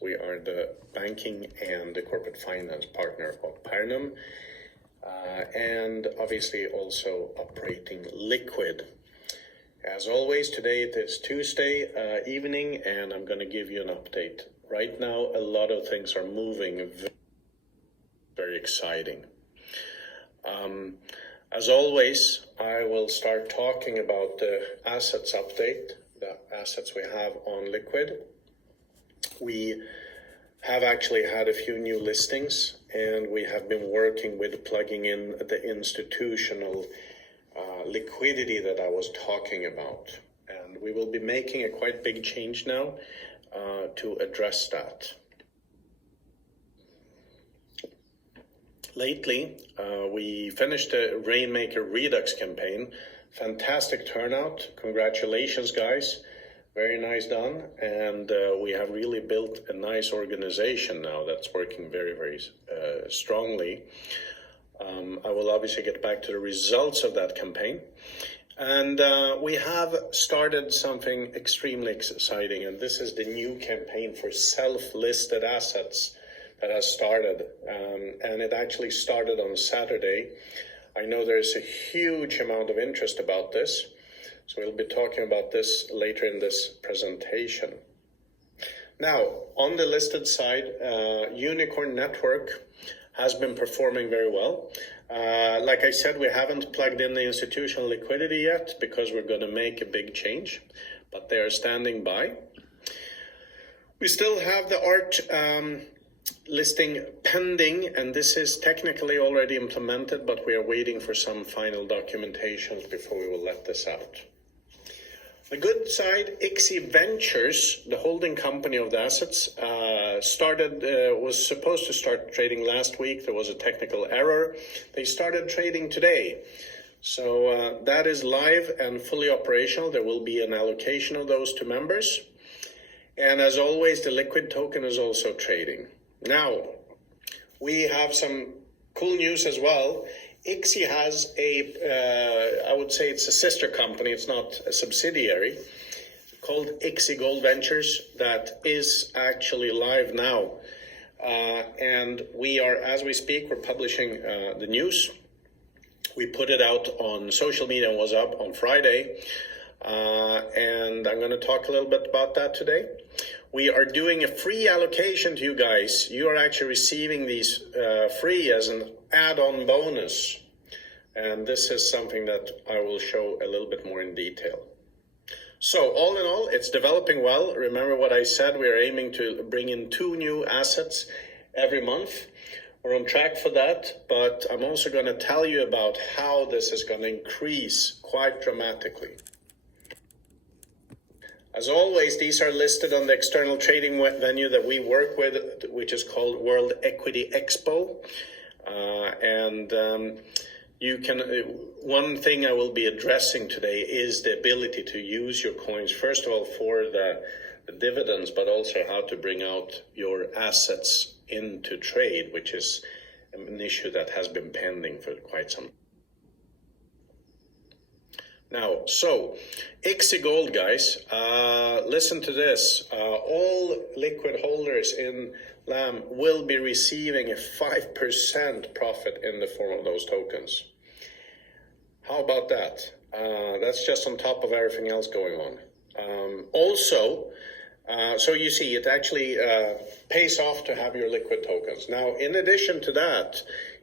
We are the banking and the corporate finance partner of Pernum, and obviously also operating Likquid. As always, today it is Tuesday evening, and I'm going to give you an update. Right now, a lot of things are moving, very exciting. As always, I will start talking about the assets update, the assets we have on Likquid. We have actually had a few new listings, and we have been working with plugging in the institutional liquidity that I was talking about. And we will be making a quite big change now to address that. Lately, we finished the Rainmaker Redux campaign. Fantastic turnout. Congratulations, guys. Very nice done. And we have really built a nice organization now that's working very, very strongly. I will obviously get back to the results of that campaign. And we have started something extremely exciting, and this is the new campaign for self-listed assets that has started. And it actually started on Saturday. I know there's a huge amount of interest about this. So we'll be talking about this later in this presentation. Now, on the listed side, Unicorn Network has been performing very well. Like I said, we haven't plugged in the institutional liquidity yet because we're going to make a big change, but they are standing by. We still have the art listing pending, and this is technically already implemented, but we are waiting for some final documentations before we will let this out. The good side, IXI Ventures, the holding company of the assets, was supposed to start trading last week. There was a technical error. They started trading today. So that is live and fully operational. There will be an allocation of those to members. And as always, the Likquid token is also trading. Now, we have some cool news as well. IXI has I would say it's a sister company, it's not a subsidiary, called IXI Gold Ventures that is actually live now. And we are, as we speak, we're publishing the news. We put it out on social media and was up on Friday. And I'm going to talk a little bit about that today. We are doing a free allocation to you guys. You are actually receiving these free as an add-on bonus. And this is something that I will show a little bit more in detail. So all in all, it's developing well. Remember what I said, we are aiming to bring in 2 new assets every month. We're on track for that, but I'm also going to tell you about how this is going to increase quite dramatically. As always, these are listed on the external trading venue that we work with, which is called World Equity Expo. You can. One thing I will be addressing today is the ability to use your coins, first of all, for the dividends, but also how to bring out your assets into trade, which is an issue that has been pending for quite some time. Now, so IXI Gold, guys, listen to this. All Likquid holders in LAM will be receiving a 5% profit in the form of those tokens. How about that? That's just on top of everything else going on. Also, so you see, it actually pays off to have your Likquid tokens. Now, in addition to that,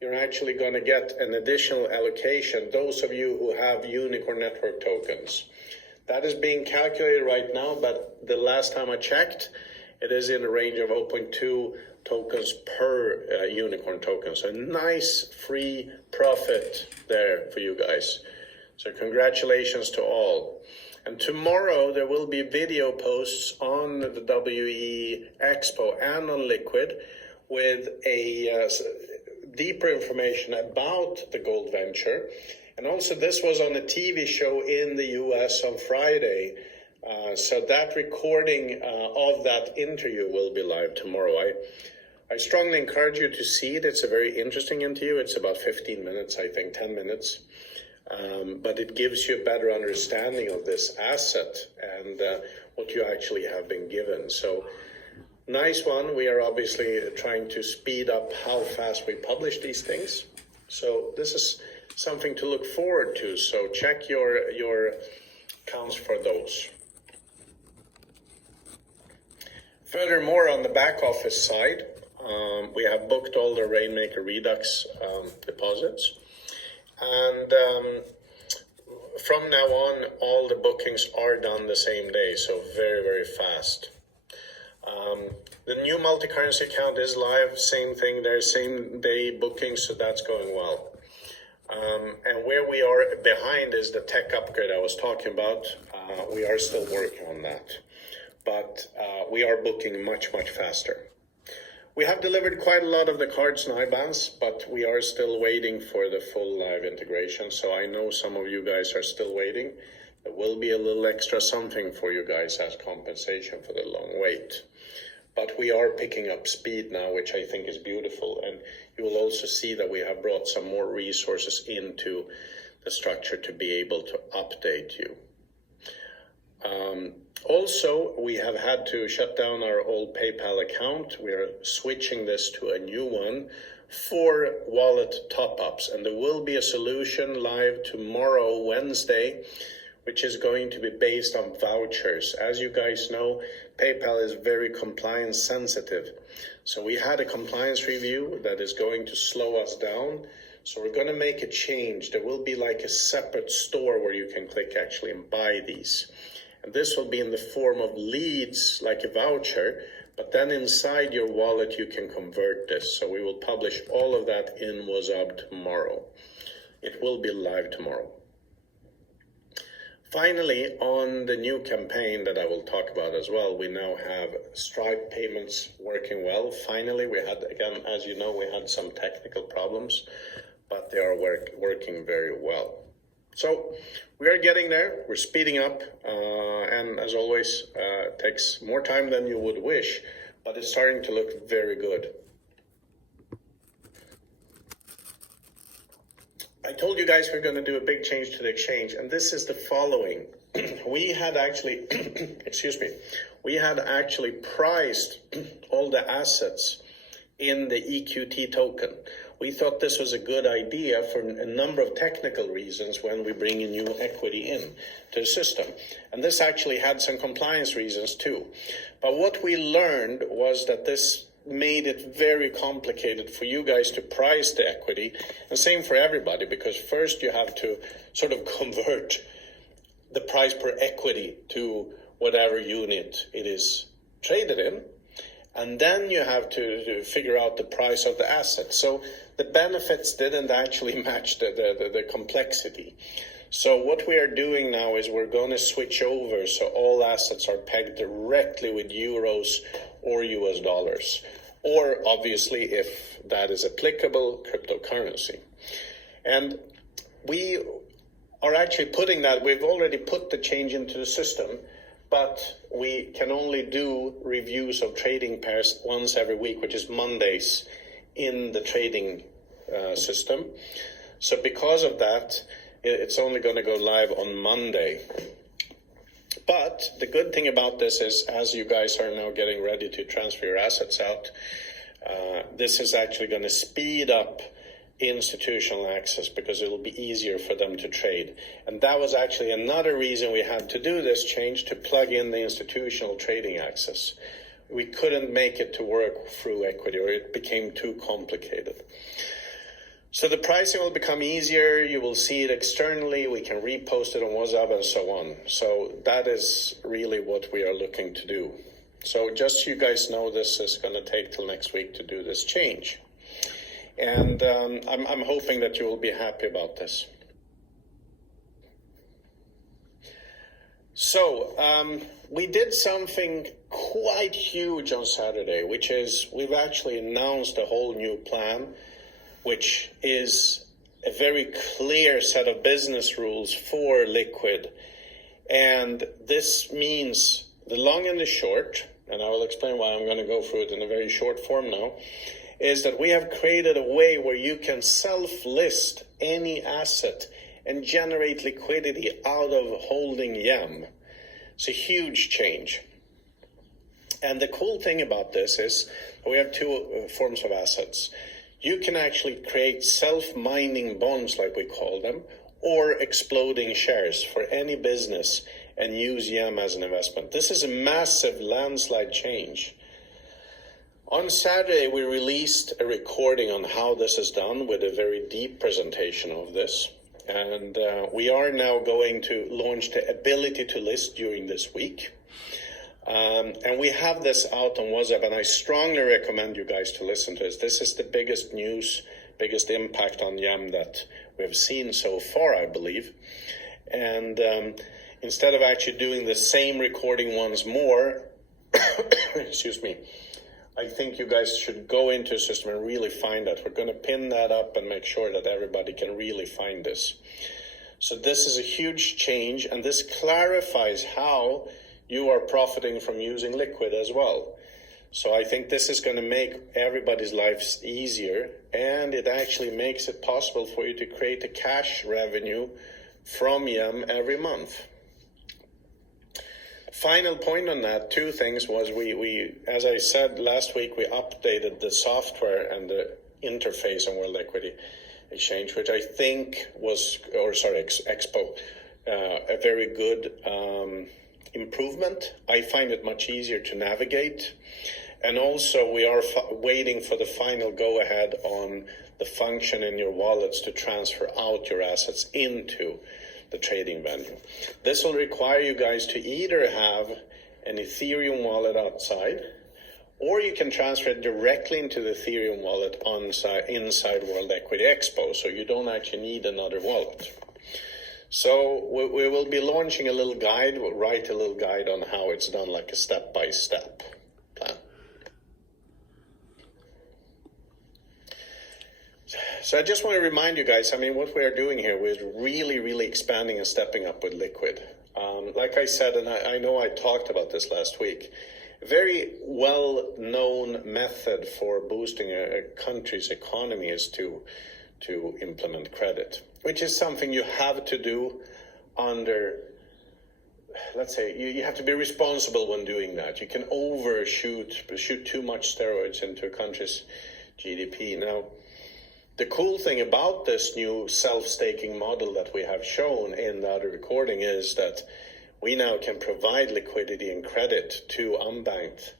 you're actually going to get an additional allocation, those of you who have Unicorn Network tokens. That is being calculated right now, but the last time I checked, it is in a range of 0.2 tokens per Unicorn token. So a nice free profit there for you guys. So congratulations to all. And tomorrow there will be video posts on the WE Expo and on Likquid with a deeper information about the gold venture. And also this was on a TV show in the US on Friday. So that recording of that interview will be live tomorrow. I strongly encourage you to see it. It's a very interesting interview. It's about 15 minutes, I think, 10 minutes. But it gives you a better understanding of this asset and what you actually have been given. So Nice one. We are obviously trying to speed up how fast we publish these things. So this is something to look forward to. So check your counts for those. Furthermore, on the back office side, we have booked all the Rainmaker Redux deposits. And from now on, all the bookings are done the same day, so very, very fast. The new multi-currency account is live, same thing there, same day booking, so that's going well. And where we are behind is the tech upgrade I was talking about. We are still working on that, but we are booking much, much faster. We have delivered quite a lot of the cards and IBANs, but we are still waiting for the full live integration. So I know some of you guys are still waiting. There will be a little extra something for you guys as compensation for the long wait. But we are picking up speed now, which I think is beautiful. And you will also see that we have brought some more resources into the structure to be able to update you. Also, we have had to shut down our old PayPal account. We are switching this to a new one for wallet top-ups. And there will be a solution live tomorrow, Wednesday, which is going to be based on vouchers. As you guys know, PayPal is very compliance sensitive. So we had a compliance review that is going to slow us down. So we're going to make a change. There will be like a separate store where you can click actually and buy these. And this will be in the form of leads, like a voucher, but then inside your wallet you can convert this. So we will publish all of that in WhatsApp tomorrow. It will be live tomorrow. Finally, on the new campaign that I will talk about as well, we now have Stripe payments working well. Finally, we had, again, as you know, we had some technical problems, but they are working very well. So we are getting there, we're speeding up, and as always, it takes more time than you would wish, but it's starting to look very good. I told you guys we're going to do a big change to the exchange, and this is the following. We had actually, we had actually priced all the assets in the EQT token. We thought this was a good idea for a number of technical reasons when we bring a new equity in to the system. And this actually had some compliance reasons too. But what we learned was that this made it very complicated for you guys to price the equity, and same for everybody, because first you have to sort of convert the price per equity to whatever unit it is traded in, and then you have to figure out the price of the asset. So the benefits didn't actually match the complexity. So what we are doing now is we're going to switch over so all assets are pegged directly with euros or US dollars, or obviously, if that is applicable, cryptocurrency. And we are actually putting that, we've already put the change into the system, but we can only do reviews of trading pairs once every week, which is Mondays in the trading system. So because of that, it's only going to go live on Monday. But the good thing about this is, as you guys are now getting ready to transfer your assets out, this is actually going to speed up institutional access because it will be easier for them to trade. And that was actually another reason we had to do this change, to plug in the institutional trading access. We couldn't make it to work through equity, or it became too complicated. So the pricing will become easier. You will see it externally. We can repost it on WhatsApp and so on. So that is really what we are looking to do. So just so you guys know, this is going to take till next week to do this change. And I'm hoping that you will be happy about this. So we did something quite huge on Saturday, which is we've actually announced a whole new plan, which is a very clear set of business rules for Likquid. And this means the long and the short, and I will explain why I'm going to go through it in a very short form now, is that we have created a way where you can self-list any asset and generate liquidity out of holding YAM. It's a huge change. And the cool thing about this is we have two forms of assets. You can actually create self-mining bonds, like we call them, or exploding shares for any business and use YAM as an investment. This is a massive landslide change. On Saturday, we released a recording on how this is done with a very deep presentation of this. And we are now going to launch the ability to list during this week. And we have this out on WhatsApp, and I strongly recommend you guys to listen to this. This is the biggest news, biggest impact on YAM that we have seen so far, I believe. And instead of actually doing the same recording once more, excuse me, I think you guys should go into the system and really find that. We're going to pin that up and make sure that everybody can really find this. So this is a huge change, and this clarifies how you are profiting from using Likquid as well. So I think this is going to make everybody's lives easier, and it actually makes it possible for you to create a cash revenue from YAM every month. Final point on that, two things was we as I said last week, we updated the software and the interface on World Equity Exchange, which I think was, Expo, a very good improvement. I find it much easier to navigate. And also we are waiting for the final go-ahead on the function in your wallets to transfer out your assets into the trading venue. This will require you guys to either have an Ethereum wallet outside, or you can transfer it directly into the Ethereum wallet inside World Equity Expo, so you don't actually need another wallet. So we will be launching a little guide. We'll write a little guide on how it's done, like a step-by-step plan. So I just want to remind you guys, what we are doing here, we're really, really expanding and stepping up with Likquid. Like I said, and I know I talked about this last week, a very well-known method for boosting a country's economy is to implement credit, which is something you have to do under, let's say, you have to be responsible when doing that. You can shoot too much steroids into a country's GDP. Now, the cool thing about this new self-staking model that we have shown in the other recording is that we now can provide liquidity and credit to unbanked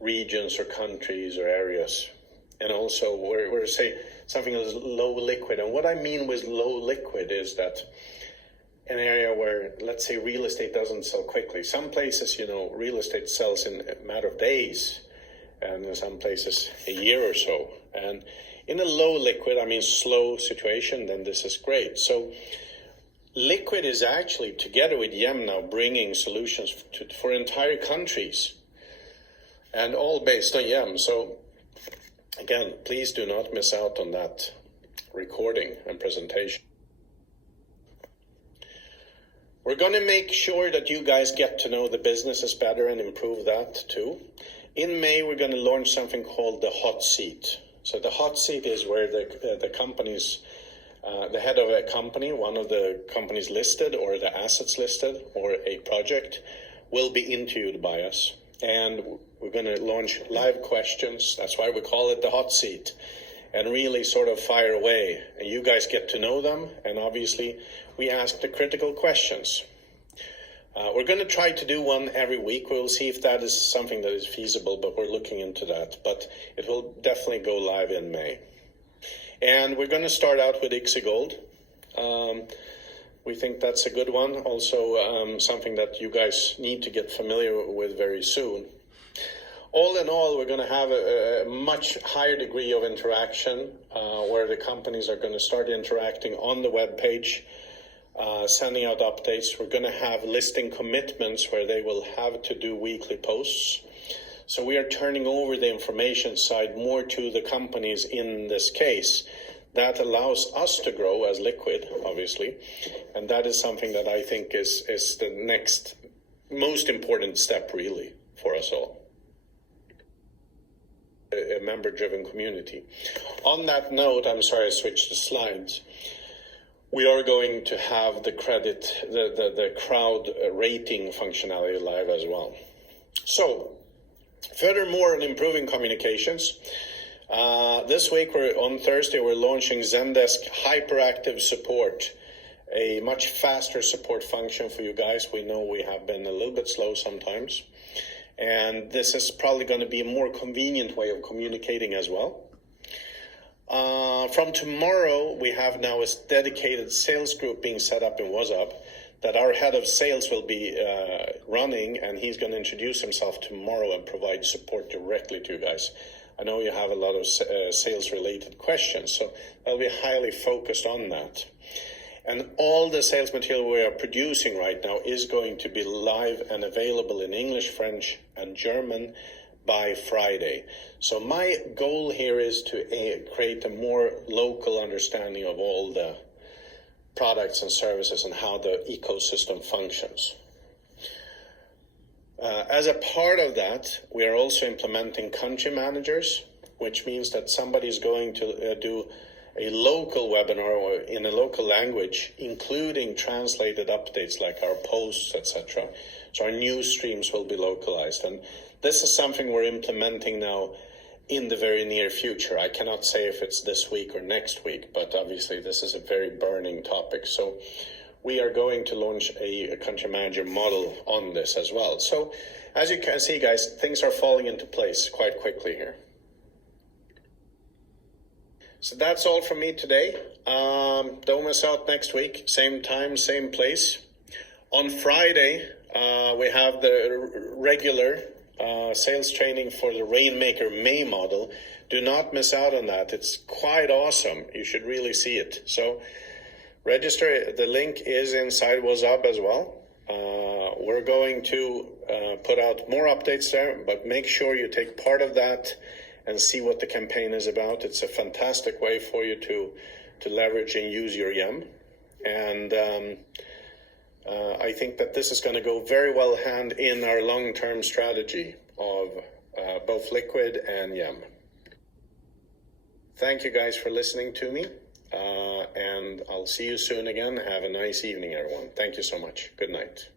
regions or countries or areas. And also we're saying something is low liquid. And what I mean with low liquid is that an area where, let's say, real estate doesn't sell quickly. Some places, real estate sells in a matter of days, and in some places a year or so. And in a low liquid, slow situation, then this is great. So Likquid is actually, together with YAM now, bringing solutions for entire countries, and all based on YAM. So again, please do not miss out on that recording and presentation. We're going to make sure that you guys get to know the businesses better and improve that too. In May, we're going to launch something called the hot seat. So the hot seat is where the companies, the head of a company, one of the companies listed or the assets listed or a project will be interviewed by us. And we're going to launch live questions. That's why we call it the hot seat. And really sort of fire away. And you guys get to know them. And obviously, we ask the critical questions. We're going to try to do one every week. We'll see if that is something that is feasible, but we're looking into that. But it will definitely go live in May. And we're going to start out with IXE Gold. We think that's a good one. Also, something that you guys need to get familiar with very soon. All in all, we're going to have a much higher degree of interaction where the companies are going to start interacting on the web page, sending out updates. We're going to have listing commitments where they will have to do weekly posts. So we are turning over the information side more to the companies in this case. That allows us to grow as Likquid, obviously. And that is something that I think is the next most important step, really, for us all. A member-driven community. On that note, I'm sorry I switched the slides. We are going to have the crowd rating functionality live as well. So, Furthermore, in improving communications, this week on Thursday we're launching Zendesk Hyperactive Support, a much faster support function for you guys. We know we have been a little bit slow sometimes, and this is probably going to be a more convenient way of communicating as well. From tomorrow, we have now a dedicated sales group being set up in WhatsApp that our head of sales will be running, and he's going to introduce himself tomorrow and provide support directly to you guys. I know you have a lot of sales-related questions, so I'll be highly focused on that. And all the sales material we are producing right now is going to be live and available in English, French, and German by Friday. So my goal here is to create a more local understanding of all the products and services and how the ecosystem functions. As a part of that, we are also implementing country managers, which means that somebody is going to do a local webinar or in a local language, including translated updates like our posts, etc. So our news streams will be localized. And this is something we're implementing now in the very near future. I cannot say if it's this week or next week, but obviously this is a very burning topic. So we are going to launch a country manager model on this as well. So as you can see, guys, things are falling into place quite quickly here. So that's all from me today. Don't miss out next week, same time, same place. On Friday, we have the regular sales training for the Rainmaker May model. Do not miss out on that. It's quite awesome. You should really see it. So register. The link is inside WhatsApp as well. We're going to put out more updates there, but make sure you take part of that and see what the campaign is about. It's a fantastic way for you to leverage and use your YAM. And I think that this is going to go very well hand in our long-term strategy of both Likquid and YAM. Thank you guys for listening to me. And I'll see you soon again. Have a nice evening, everyone. Thank you so much. Good night.